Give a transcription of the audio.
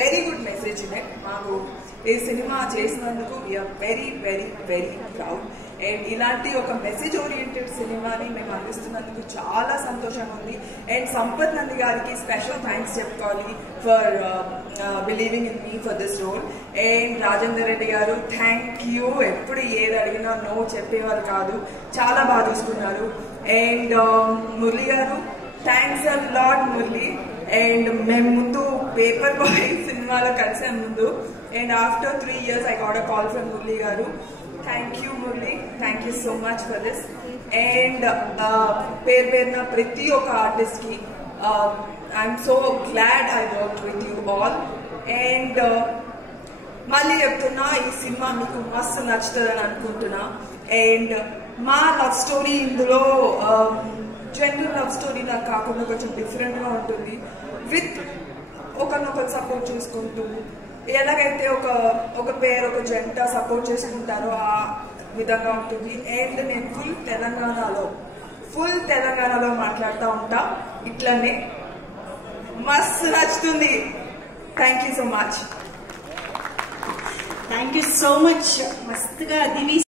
Very good message in it. మాకు ఈ సినిమా చేసినందుకు we are very very very proud. And ఇలాంటి ఒక మెసేజ్ ఓరియంటెడ్ సినిమాని మేము అందిస్తున్నందుకు చాలా సంతోషంగా ఉంది. అండ్ సంపత్ నంది గారికి స్పెషల్ థ్యాంక్స్ చెప్పుకోవాలి for believing in me for this role. And Rajender Reddy గారు థ్యాంక్ యూ. ఎప్పుడు ఏది అడిగినా నో చెప్పేవారు కాదు, చాలా బాగా చూసుకున్నారు. అండ్ మురళి గారు thanks a lot Murali. And మేము ముందు పేపర్ బాయ్ సినిమాలో కలిసాను ముందు. And after 3 years I got a call from Murali గారు. Thank you Murli, thank you so much for this. And పేరున ప్రతి ఒక్క ఆర్టిస్ట్ కి I'm so glad I worked with you all. And మళ్ళీ చెప్తున్నా, ఈ సినిమా మీకు మస్తు నచ్చుతుందని అనుకుంటున్నా. అండ్ మా లవ్ స్టోరీ ఇందులో జనరల్ లవ్ స్టోరీలా కాకుండా కొంచెం డిఫరెంట్గా ఉంటుంది. విత్ ఒకరినొకరు సపోర్ట్ చేసుకుంటూ, ఎలాగైతే ఒక పేరు ఒక జంట సపోర్ట్ చేసుకుంటారో ఆ విధంగా ఉంటుంది. అండ్ నేను ఫుల్ తెలంగాణలో మాట్లాడుతూ ఉంటా. ఇట్లనే మస్తు నచ్చుతుంది. Thank you so much. Thank you so much. మస్తుగా దివి